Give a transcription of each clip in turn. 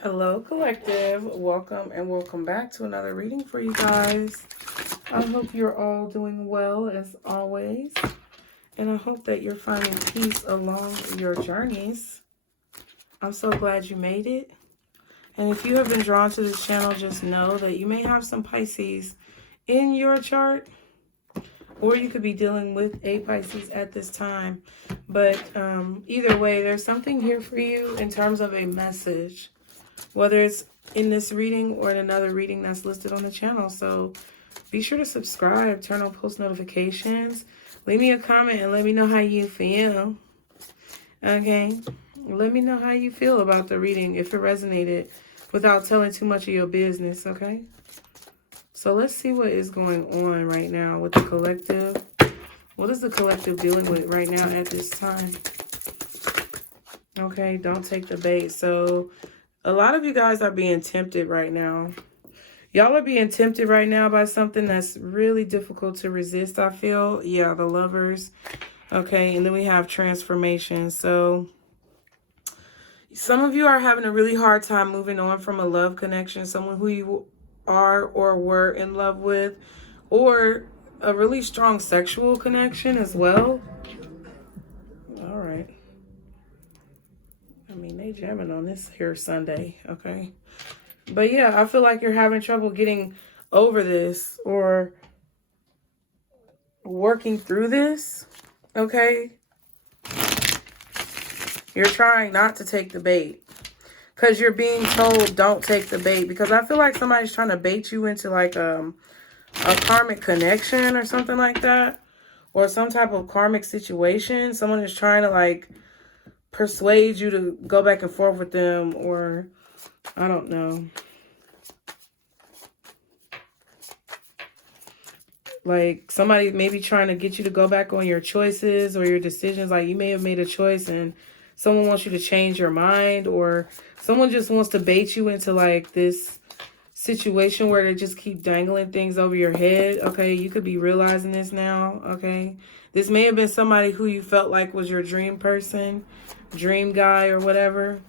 Hello, collective. Welcome and welcome back to another reading for you guys. I hope you're all doing well as always. And I hope that you're finding peace along your journeys. I'm so glad you made it. And if you have been drawn to this channel, just know that you may have some Pisces in your chart, or you could be dealing with a Pisces at this time. But either way, there's something here for you in terms of a message, whether it's in this reading or in another reading that's listed on the channel. So be sure to subscribe, turn on post notifications, leave me a comment and let me know how you feel. Okay, let me know how you feel about the reading, if it resonated, without telling too much of your business. Okay, so let's see what is going on right now with the collective. What is the collective dealing with right now at this time? Okay, don't take the bait. So a lot of you guys are being tempted right now. Y'all are being tempted right now by something that's really difficult to resist, I feel. Yeah, the Lovers. Okay, and then we have transformation. So some of you are having a really hard time moving on from a love connection, someone who you are or were in love with, or a really strong sexual connection as well. All right. I mean, they jamming on this here Sunday, okay? But yeah, I feel like you're having trouble getting over this or working through this, okay? You're trying not to take the bait because you're being told don't take the bait, because I feel like somebody's trying to bait you into like a karmic connection or something like that, or some type of karmic situation. Someone is trying to like persuade you to go back and forth with them, or I don't know. Like somebody may be trying to get you to go back on your choices or your decisions. Like you may have made a choice and someone wants you to change your mind, or someone just wants to bait you into like this situation where they just keep dangling things over your head. Okay, you could be realizing this now. Okay, this may have been somebody who you felt like was your dream person, dream guy or whatever.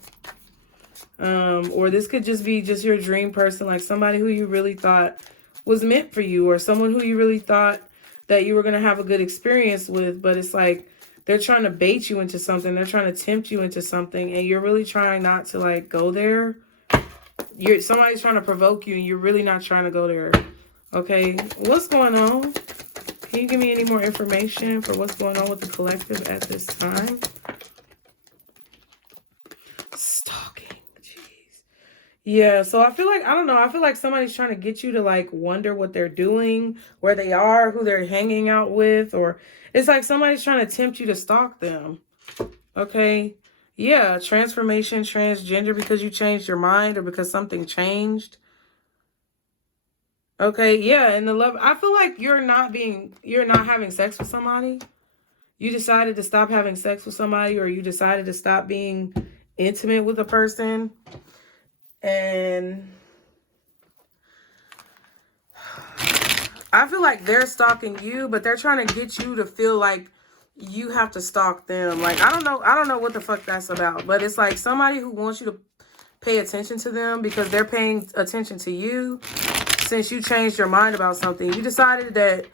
Or this could just be just your dream person, like somebody who you really thought was meant for you, or someone who you really thought that you were going to have a good experience with, but it's like they're trying to bait you into something. They're trying to tempt you into something, and you're really trying not to like go there. Somebody's trying to provoke you, and you're really not trying to go there. Okay, what's going on? Can you give me any more information for what's going on with the collective at this time? Stalking. Jeez. Yeah, so I feel like, I don't know, I feel like somebody's trying to get you to like wonder what they're doing, where they are, who they're hanging out with, or it's like somebody's trying to tempt you to stalk them. Okay. Yeah, transformation, transgender, because you changed your mind or because something changed. Okay, yeah, and the love, I feel like you're not having sex with somebody. You decided to stop having sex with somebody, or you decided to stop being intimate with a person. And I feel like they're stalking you, but they're trying to get you to feel like you have to stalk them. Like, I don't know what the fuck that's about, but it's like somebody who wants you to pay attention to them because they're paying attention to you. Since you changed your mind about something, you decided that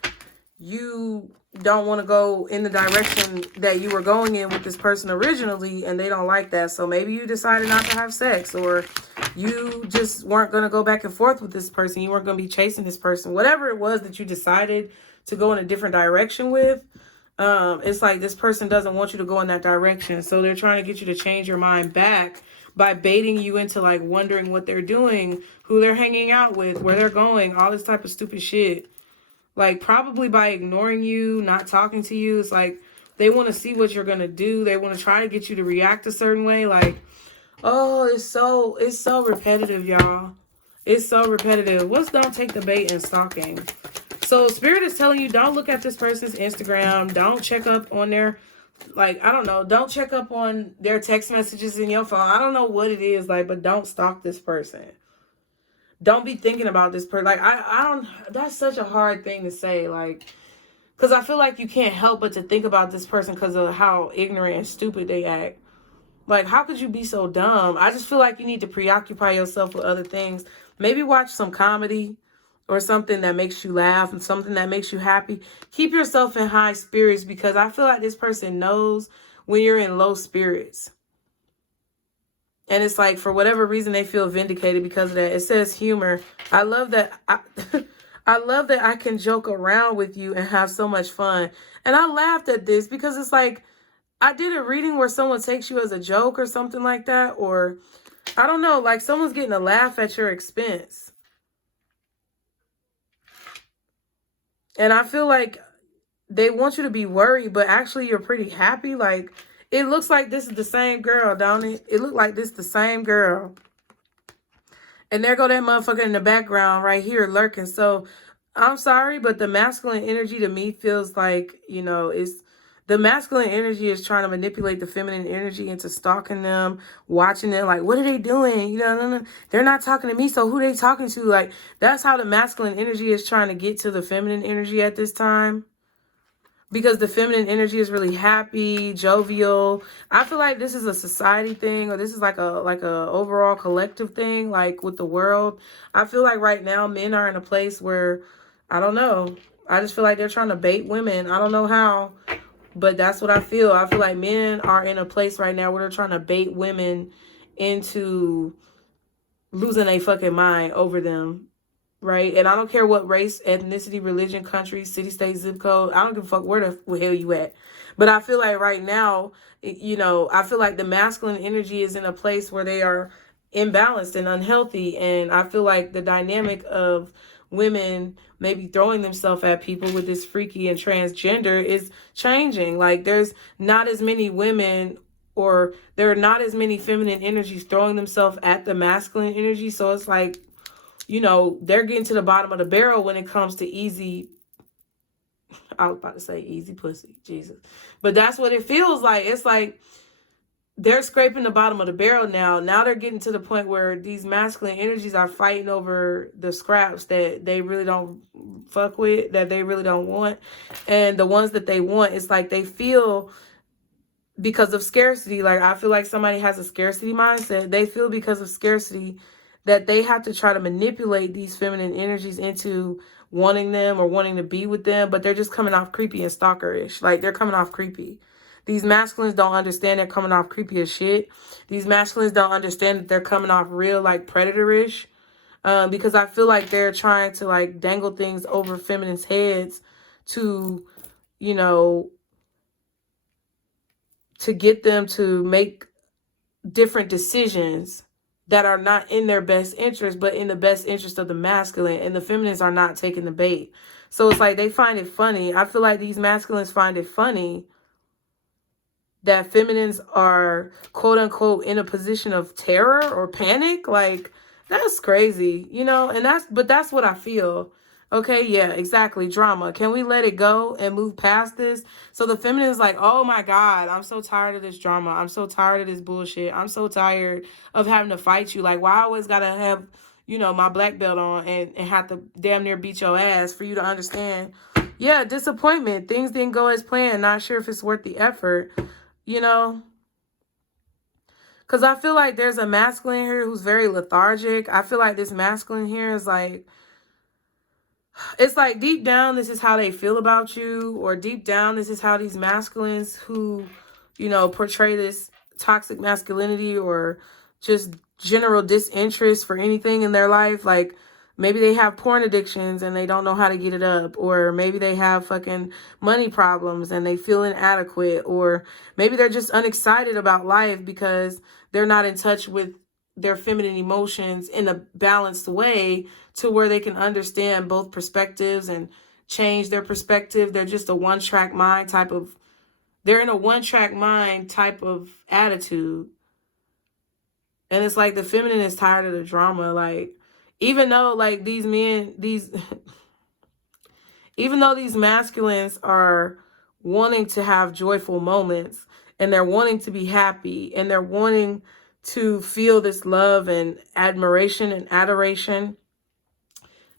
you don't want to go in the direction that you were going in with this person originally, and they don't like that. So maybe you decided not to have sex, or you just weren't going to go back and forth with this person. You weren't going to be chasing this person. Whatever it was that you decided to go in a different direction with, it's like this person doesn't want you to go in that direction. So they're trying to get you to change your mind back by baiting you into like wondering what they're doing, who they're hanging out with, where they're going, all this type of stupid shit. Like probably by ignoring you, not talking to you. It's like they want to see what you're going to do. They want to try to get you to react a certain way. Like, oh, it's so repetitive, y'all. It's so repetitive. What's don't take the bait in stalking? So Spirit is telling you, don't look at this person's Instagram. Don't check up on their, like, I don't know. Don't check up on their text messages in your phone. I don't know what it is, like, but don't stalk this person. Don't be thinking about this person. Like, I don't, that's such a hard thing to say. Like, because I feel like you can't help but to think about this person because of how ignorant and stupid they act. Like, how could you be so dumb? I just feel like you need to preoccupy yourself with other things. Maybe watch some comedy or something that makes you laugh and something that makes you happy. Keep yourself in high spirits, because I feel like this person knows when you're in low spirits. And it's like, for whatever reason, they feel vindicated because of that. It says humor. I love that. I love that I can joke around with you and have so much fun. And I laughed at this because it's like, I did a reading where someone takes you as a joke or something like that. Or, I don't know, like someone's getting a laugh at your expense. And I feel like they want you to be worried, but actually you're pretty happy. Like, it looks like this is the same girl, don't it? It looked like this is the same girl. And there go that motherfucker in the background right here lurking. So, I'm sorry, but the masculine energy to me feels like, you know, it's the masculine energy is trying to manipulate the feminine energy into stalking them, watching them, like, what are they doing? You know, no, they're not talking to me, so who they talking to? Like, that's how the masculine energy is trying to get to the feminine energy at this time. Because the feminine energy is really happy, jovial. I feel like this is a society thing, or this is like a overall collective thing, like with the world. I feel like right now men are in a place where, I don't know, I just feel like they're trying to bait women. I don't know how, but that's what I feel. I feel like men are in a place right now where they're trying to bait women into losing their fucking mind over them. Right? And I don't care what race, ethnicity, religion, country, city, state, zip code. I don't give a fuck where the hell you at. But I feel like right now, you know, I feel like the masculine energy is in a place where they are imbalanced and unhealthy. And I feel like the dynamic of women maybe throwing themselves at people with this freaky and transgender is changing. Like, there's not as many women, or there are not as many feminine energies throwing themselves at the masculine energy. So it's like, you know, they're getting to the bottom of the barrel when it comes to easy. I was about to say easy pussy, Jesus. But that's what it feels like. It's like they're scraping the bottom of the barrel now. Now they're getting to the point where these masculine energies are fighting over the scraps that they really don't fuck with, that they really don't want. And the ones that they want, it's like they feel, because of scarcity, like I feel like somebody has a scarcity mindset. They feel because of scarcity that they have to try to manipulate these feminine energies into wanting them or wanting to be with them, but they're just coming off creepy and stalkerish. Like, they're coming off creepy. These masculines don't understand they're coming off creepy as shit. These masculines don't understand that they're coming off real, like, predatorish. Because I feel like they're trying to, like, dangle things over feminine's heads to, you know, to get them to make different decisions that are not in their best interest, but in the best interest of the masculine. And the feminines are not taking the bait. So it's like they find it funny. I feel like these masculines find it funny that feminines are, quote unquote, in a position of terror or panic. Like, that's crazy, you know? And that's what I feel. Okay, yeah, exactly. Drama. Can we let it go and move past this? So the feminine is like, oh my God, I'm so tired of this drama. I'm so tired of this bullshit. I'm so tired of having to fight you. Like, why I always gotta have, you know, my black belt on and have to damn near beat your ass for you to understand? Yeah, disappointment. Things didn't go as planned. Not sure if it's worth the effort, you know? Because I feel like there's a masculine here who's very lethargic. I feel like this masculine here is like, it's like deep down, this is how they feel about you. Or deep down, this is how these masculines who, you know, portray this toxic masculinity or just general disinterest for anything in their life. Like, maybe they have porn addictions and they don't know how to get it up. Or maybe they have fucking money problems and they feel inadequate. Or maybe they're just unexcited about life because they're not in touch with their feminine emotions in a balanced way to where they can understand both perspectives and change their perspective. They're just a one-track mind type of, they're in a one-track mind type of attitude. And it's like the feminine is tired of the drama. Like, even though like these men, even though these masculines are wanting to have joyful moments and they're wanting to be happy and they're wanting to feel this love and admiration and adoration,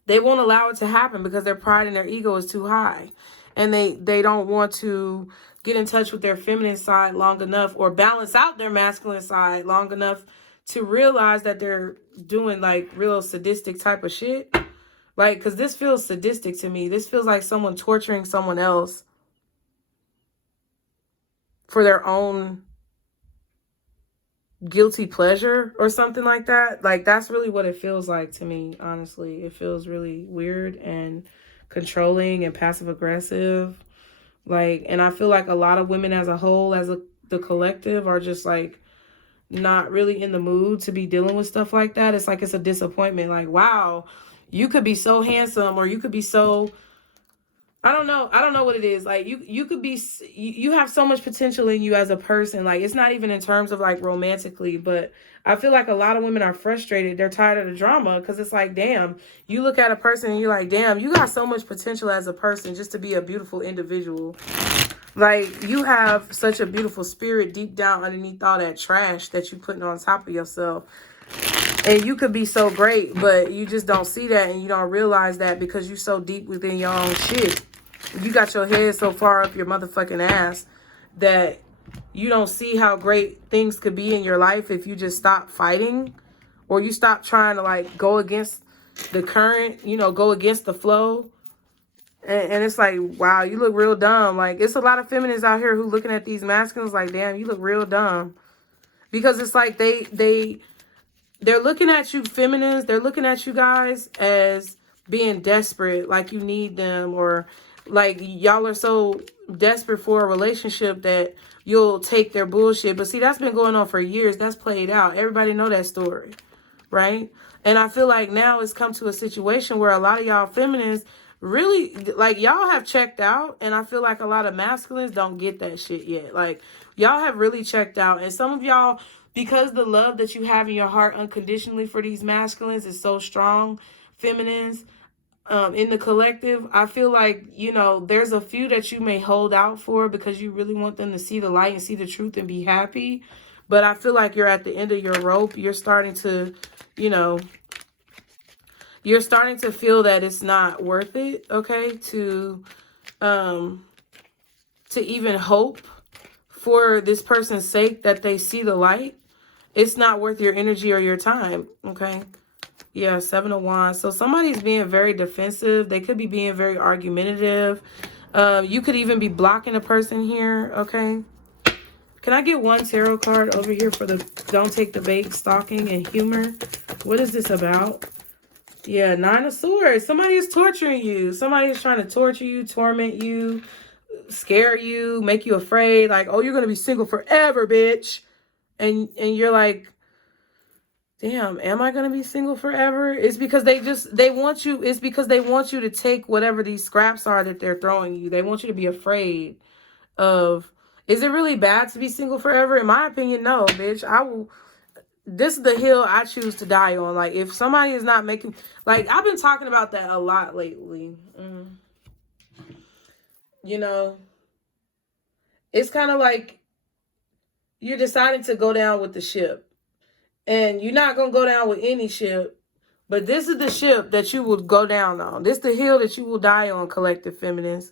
they won't allow it to happen because their pride and their ego is too high. And they don't want to get in touch with their feminine side long enough, or balance out their masculine side long enough to realize that they're doing like real sadistic type of shit. Like, because this feels sadistic to me. This feels like someone torturing someone else for their own guilty pleasure or something like that. Like, that's really what it feels like to me, honestly. It feels really weird and controlling and passive aggressive. Like, and I feel like a lot of women as a whole, the collective, are just like not really in the mood to be dealing with stuff like that. It's like it's a disappointment. Like, wow, you could be so handsome, or you could be so, I don't know what it is. Like, you could be, you have so much potential in you as a person. Like, it's not even in terms of like romantically, but I feel like a lot of women are frustrated. They're tired of the drama, because it's like, damn, you look at a person and you're like, damn, you got so much potential as a person just to be a beautiful individual. Like, you have such a beautiful spirit deep down underneath all that trash that you putting on top of yourself. And you could be so great, but you just don't see that, and you don't realize that because you're so deep within your own shit. You got your head so far up your motherfucking ass that you don't see how great things could be in your life if you just stop fighting, or you stop trying to like go against the current, you know, go against the flow. And it's like, wow, you look real dumb. Like, it's a lot of feminists out here who looking at these masculines like, damn, you look real dumb. Because it's like they're looking at you feminists, they're looking at you guys as being desperate, like you need them, or like y'all are so desperate for a relationship that you'll take their bullshit. But see, that's been going on for years. That's played out. Everybody know that story, right? And I feel like now it's come to a situation where a lot of y'all feminists really, like, y'all have checked out, and I feel like a lot of masculines don't get that shit yet. Like, y'all have really checked out, and some of y'all, because the love that you have in your heart unconditionally for these masculines is so strong, feminines, in the collective, I feel like, you know, there's a few that you may hold out for because you really want them to see the light and see the truth and be happy. But I feel like you're at the end of your rope. You're starting to, you know, you're starting to feel that it's not worth it, okay, to even hope for this person's sake that they see the light. It's not worth your energy or your time, okay? Yeah, 7 of Wands. So somebody's being very defensive. They could be being very argumentative. You could even be blocking a person here, okay? Can I get one tarot card over here for the don't take the bait, stalking, and humor? What is this about? Yeah, 9 of Swords. Somebody is torturing you. Somebody is trying to torture you, torment you, scare you, make you afraid. Like, oh, you're going to be single forever, bitch. And you're like, damn, am I going to be single forever? It's because they want you. It's because they want you to take whatever these scraps are that they're throwing you. They want you to be afraid of, is it really bad to be single forever? In my opinion, no, bitch. This is the hill I choose to die on. Like, if somebody is not making, like, I've been talking about that a lot lately. You know, it's kind of like you're deciding to go down with the ship. And you're not going to go down with any ship. But this is the ship that you will go down on. This is the hill that you will die on, collective feminists.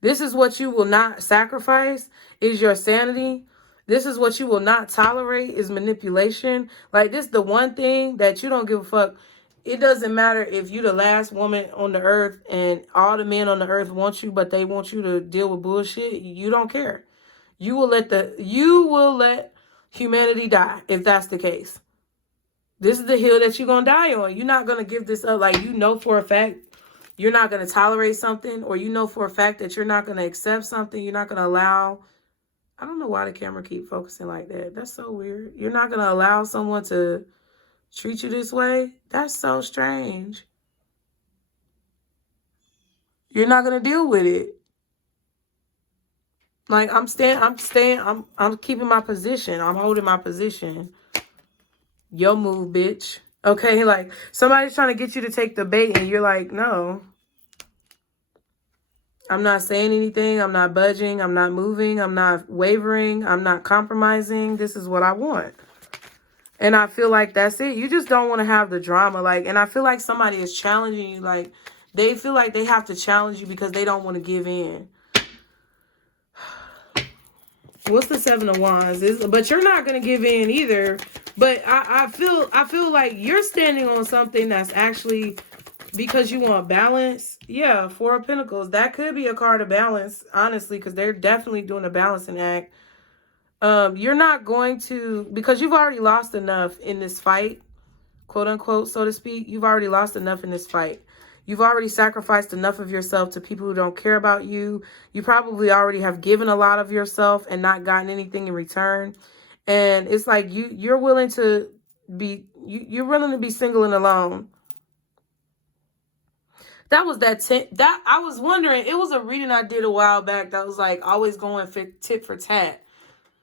This is what you will not sacrifice, is your sanity. This is what you will not tolerate, is manipulation. Like, this is the one thing that you don't give a fuck. It doesn't matter if you're the last woman on the earth and all the men on the earth want you, but they want you to deal with bullshit. You don't care. You will let humanity die if that's the case. This is the hill that you're going to die on. You're not going to give this up. Like, you know for a fact you're not going to tolerate something, or you know for a fact that you're not going to accept something. You're not going to allow. I don't know why the camera keep focusing like that. That's so weird. You're not going to allow someone to treat you this way. That's so strange. You're not going to deal with it. Like, I'm keeping my position. I'm holding my position. Yo move, bitch. Okay, like, somebody's trying to get you to take the bait, and you're like, no. I'm not saying anything. I'm not budging. I'm not moving. I'm not wavering. I'm not compromising. This is what I want. And I feel like that's it. You just don't want to have the drama. Like, and I feel like somebody is challenging you. Like, they feel like they have to challenge you because they don't want to give in. What's the Seven of Wands? But you're not going to give in either. But I feel like you're standing on something that's actually because you want balance. Yeah, Four of Pentacles. That could be a card of balance, honestly, because they're definitely doing a balancing act. You're not going to, because you've already lost enough in this fight, quote unquote, so to speak. You've already lost enough in this fight. You've already sacrificed enough of yourself to people who don't care about you. You probably already have given a lot of yourself and not gotten anything in return. And it's like you're willing to be you're willing to be single and alone. That was that I was wondering. It was a reading I did a while back that was like always going tit for tat.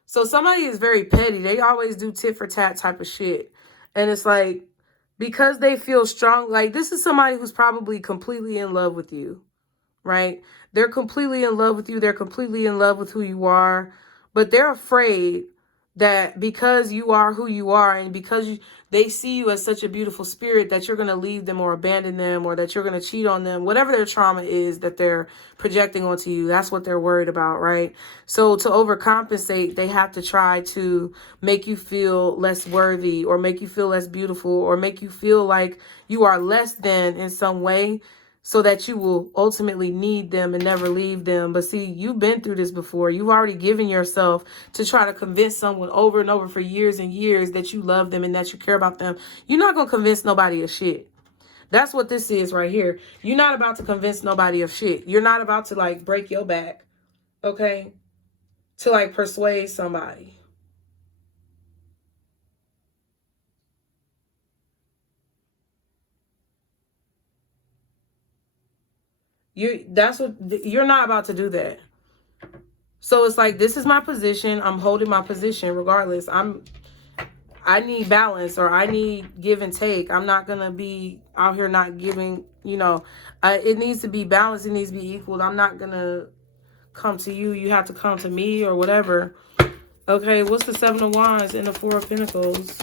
So somebody is very petty. They always do tit for tat type of shit. And it's like, because they feel strong, like this is somebody who's probably completely in love with you, right? They're completely in love with you. They're completely in love with who you are, but they're afraid that because you are who you are and because they see you as such a beautiful spirit that you're going to leave them or abandon them or that you're going to cheat on them, whatever their trauma is that they're projecting onto you. That's what they're worried about, right? So to overcompensate, they have to try to make you feel less worthy or make you feel less beautiful or make you feel like you are less than in some way, so that you will ultimately need them and never leave them. But see, you've been through this before. You've already given yourself to try to convince someone over and over for years and years that you love them and that you care about them. You're not going to convince nobody of shit. That's what this is right here. You're not about to convince nobody of shit. You're not about to like break your back, okay, to like persuade somebody. You're not about to do that. So it's like, this is my position. I'm holding my position regardless. I need balance or I need give and take. I'm not going to be out here not giving, it needs to be balanced. It needs to be equal. I'm not going to come to you. You have to come to me or whatever. Okay, what's the Seven of Wands and the Four of Pentacles?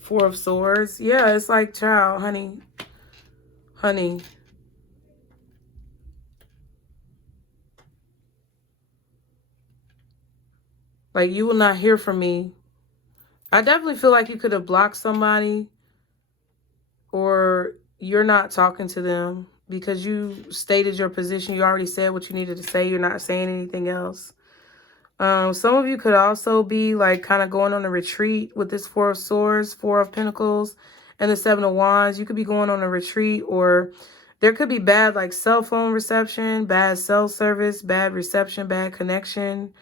Four of Swords. Yeah, it's like, child, honey. Like, you will not hear from me. I definitely feel like you could have blocked somebody or you're not talking to them because you stated your position. You already said what you needed to say. You're not saying anything else. Some of you could also be like kind of going on a retreat with this Four of Swords, Four of Pentacles, and the Seven of Wands. You could be going on a retreat, or there could be bad like cell phone reception, bad cell service, bad reception, bad connection.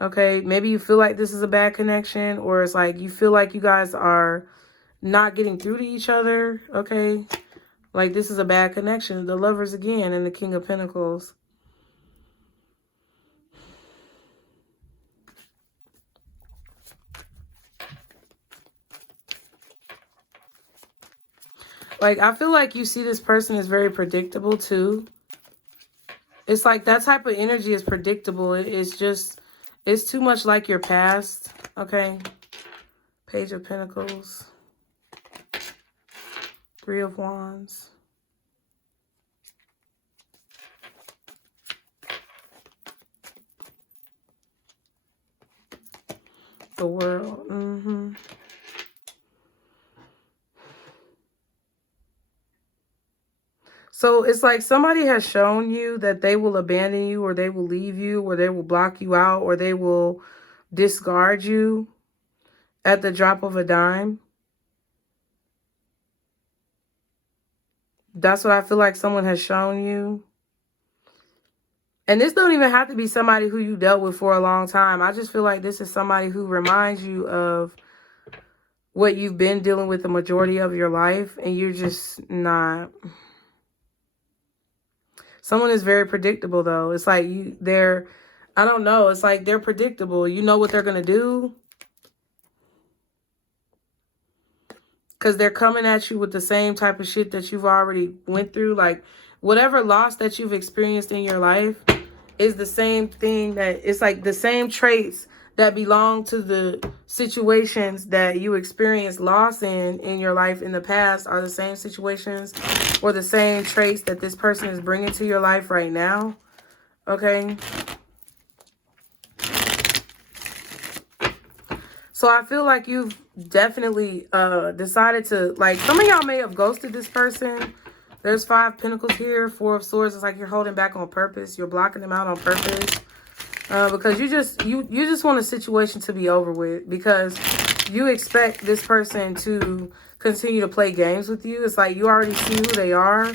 Okay, maybe you feel like this is a bad connection, or it's like you feel like you guys are not getting through to each other. Okay, like this is a bad connection. The Lovers again and the King of Pentacles. Like, I feel like you see this person is very predictable too. It's like that type of energy is predictable. It's just, it's too much like your past. Okay. Page of Pentacles. Three of Wands. The World. So it's like somebody has shown you that they will abandon you or they will leave you or they will block you out or they will discard you at the drop of a dime. That's what I feel like someone has shown you. And this don't even have to be somebody who you dealt with for a long time. I just feel like this is somebody who reminds you of what you've been dealing with the majority of your life. And you're just not. Someone is very predictable, though. It's like I don't know. It's like they're predictable. You know what they're going to do. Because they're coming at you with the same type of shit that you've already went through. Like, whatever loss that you've experienced in your life is the same thing that, it's like the same traits that belong to the situations that you experienced loss in your life in the past are the same situations or the same traits that this person is bringing to your life right now. Okay. So I feel like you've definitely decided to, like, some of y'all may have ghosted this person. There's 5 pentacles here, 4 of swords. It's like you're holding back on purpose. You're blocking them out on purpose. Because you just want a situation to be over with, because you expect this person to continue to play games with you. It's like you already see who they are.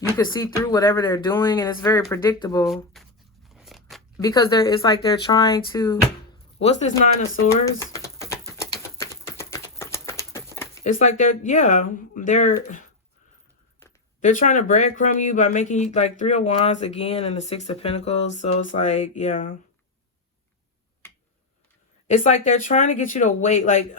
You can see through whatever they're doing, and it's very predictable. Because it's like they're trying to, what's this 9 of swords? It's like they're trying to breadcrumb you by making you, like, 3 of wands again and the 6 of pentacles. So it's like, yeah. It's like they're trying to get you to wait, like,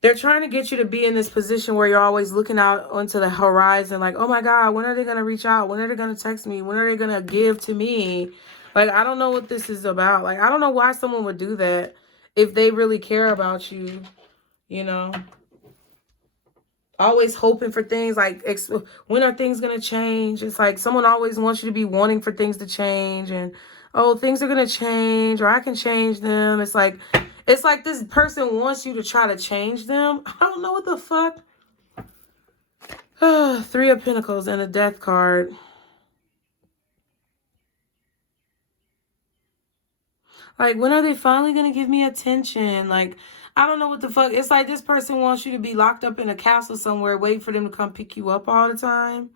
they're trying to get you to be in this position where you're always looking out onto the horizon, like, oh my God, when are they going to reach out? When are they going to text me? When are they going to give to me? Like, I don't know what this is about. Like, I don't know why someone would do that if they really care about you, you know? Always hoping for things, like, when are things going to change? It's like someone always wants you to be wanting for things to change, and, oh, things are going to change, or I can change them. It's like this person wants you to try to change them. I don't know what the fuck. 3 of Pentacles and a Death card. Like, when are they finally going to give me attention? Like, I don't know what the fuck. It's like this person wants you to be locked up in a castle somewhere, waiting for them to come pick you up all the time.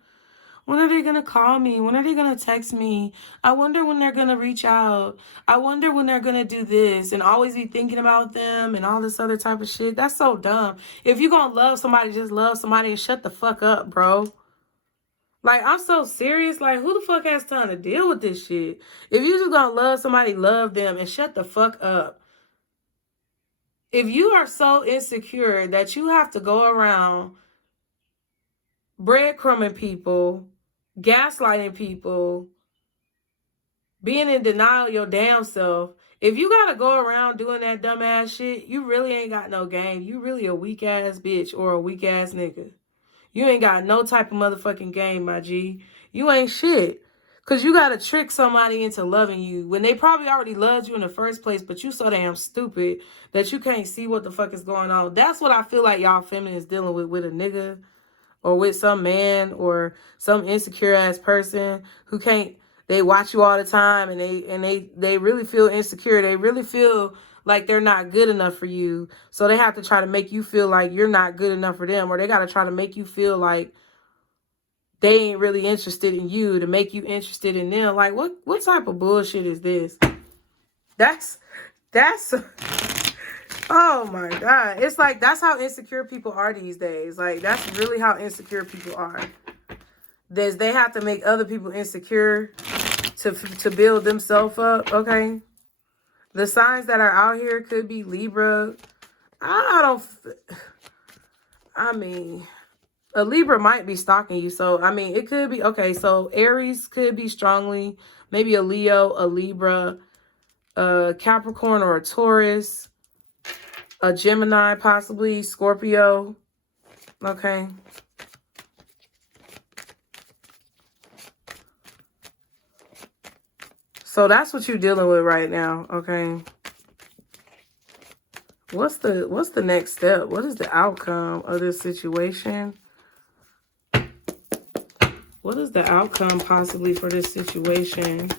When are they going to call me? When are they going to text me? I wonder when they're going to reach out. I wonder when they're going to do this, and always be thinking about them and all this other type of shit. That's so dumb. If you're going to love somebody, just love somebody and shut the fuck up, bro. Like, I'm so serious. Like, who the fuck has time to deal with this shit? If you just going to love somebody, love them and shut the fuck up. If you are so insecure that you have to go around breadcrumbing people, gaslighting people, being in denial of your damn self, if you gotta go around doing that dumbass shit, you really ain't got no game. You really a weak ass bitch or a weak ass nigga. You ain't got no type of motherfucking game, my G. You ain't shit. Because you got to trick somebody into loving you when they probably already loved you in the first place, but you so damn stupid that you can't see what the fuck is going on. That's what I feel like y'all feminine is dealing with a nigga or with some man or some insecure ass person who can't, they watch you all the time and they really feel insecure. They really feel like they're not good enough for you. So they have to try to make you feel like you're not good enough for them, or they got to try to make you feel like they ain't really interested in you to make you interested in them. Like, what type of bullshit is this? That's oh my God. It's like, that's how insecure people are these days. Like, that's really how insecure people are. They have to make other people insecure to build themselves up, okay? The signs that are out here could be Libra. I mean, a Libra might be stalking you. So, I mean, it could be, okay, so Aries could be strongly, maybe a Leo, a Libra, a Capricorn or a Taurus, a Gemini, possibly Scorpio, okay? So that's what you're dealing with right now, okay? What's the next step? What is the outcome of this situation? What is the outcome possibly for this situation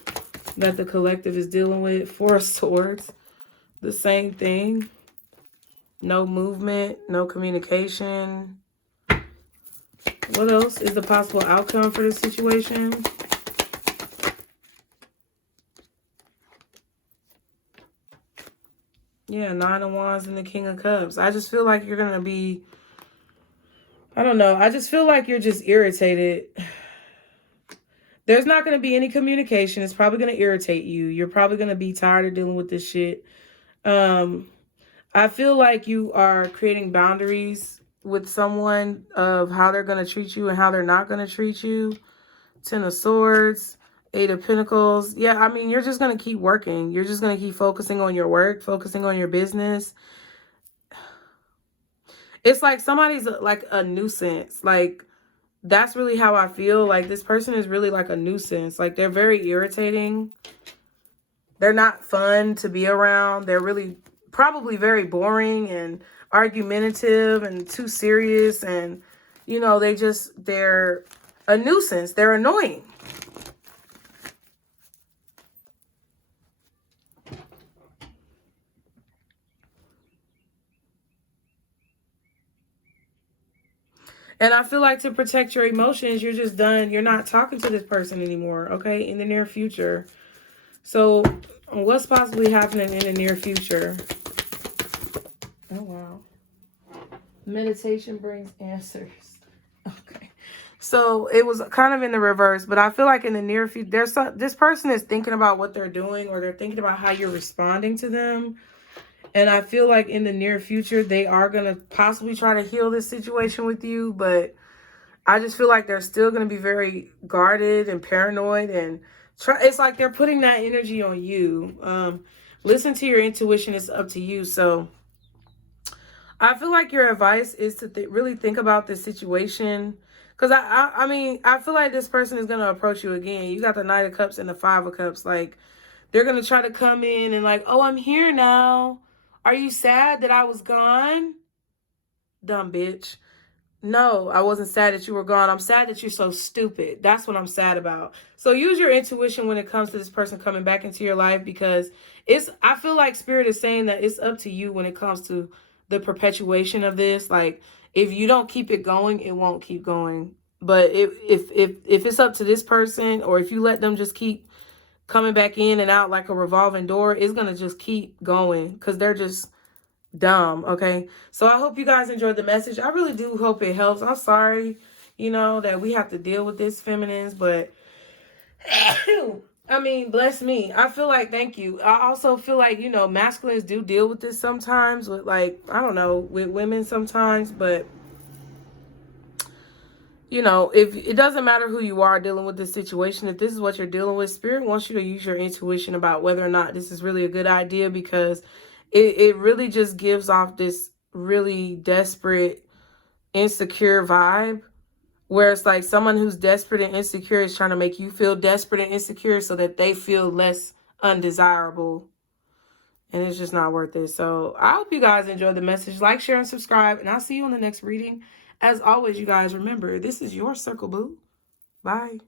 that the collective is dealing with? 4 of Swords, the same thing. No movement, no communication. What else is the possible outcome for this situation? Yeah, 9 of Wands and the King of Cups. I just feel like you're going to be, I don't know. I just feel like you're just irritated. There's not going to be any communication. It's probably going to irritate you. You're probably going to be tired of dealing with this shit. I feel like you are creating boundaries with someone of how they're going to treat you and how they're not going to treat you. 10 of Swords, 8 of Pentacles. Yeah, I mean, you're just going to keep working. You're just going to keep focusing on your work, focusing on your business. It's like somebody's like a nuisance. Like, that's really how I feel. Like, this person is really like a nuisance. Like, they're very irritating. They're not fun to be around. They're really probably very boring and argumentative and too serious, and you know, they're a nuisance, they're annoying. And I feel like to protect your emotions, you're just done. You're not talking to this person anymore, okay, in the near future. So what's possibly happening in the near future? Oh, wow. Meditation brings answers. Okay. So it was kind of in the reverse, but I feel like in the near future, this person is thinking about what they're doing, or they're thinking about how you're responding to them. And I feel like in the near future, they are going to possibly try to heal this situation with you. But I just feel like they're still going to be very guarded and paranoid. And it's like they're putting that energy on you. Listen to your intuition. It's up to you. So I feel like your advice is to really think about this situation. Because I mean, I feel like this person is going to approach you again. You got the Knight of Cups and the Five of Cups. Like, they're going to try to come in and like, oh, I'm here now. Are you sad that I was gone? Dumb bitch. No, I wasn't sad that you were gone. I'm sad that you're so stupid. That's what I'm sad about. So use your intuition when it comes to this person coming back into your life, because I feel like Spirit is saying that it's up to you when it comes to the perpetuation of this. Like, if you don't keep it going, it won't keep going. But if it's up to this person, or if you let them just keep coming back in and out like a revolving door, it's going to just keep going, because they're just dumb. Okay, so I hope you guys enjoyed the message. I really do hope it helps. I'm sorry, you know, that we have to deal with this, feminines, but I mean, bless me. I feel like, thank you. I also feel like, you know, masculines do deal with this sometimes, with like, I don't know, with women sometimes, but you know, if it doesn't matter who you are dealing with this situation, if this is what you're dealing with, Spirit wants you to use your intuition about whether or not this is really a good idea, because it really just gives off this really desperate, insecure vibe, where it's like someone who's desperate and insecure is trying to make you feel desperate and insecure so that they feel less undesirable. And it's just not worth it. So I hope you guys enjoyed the message. Like, share, and subscribe. And I'll see you on the next reading. As always, you guys, remember, this is your circle, boo. Bye.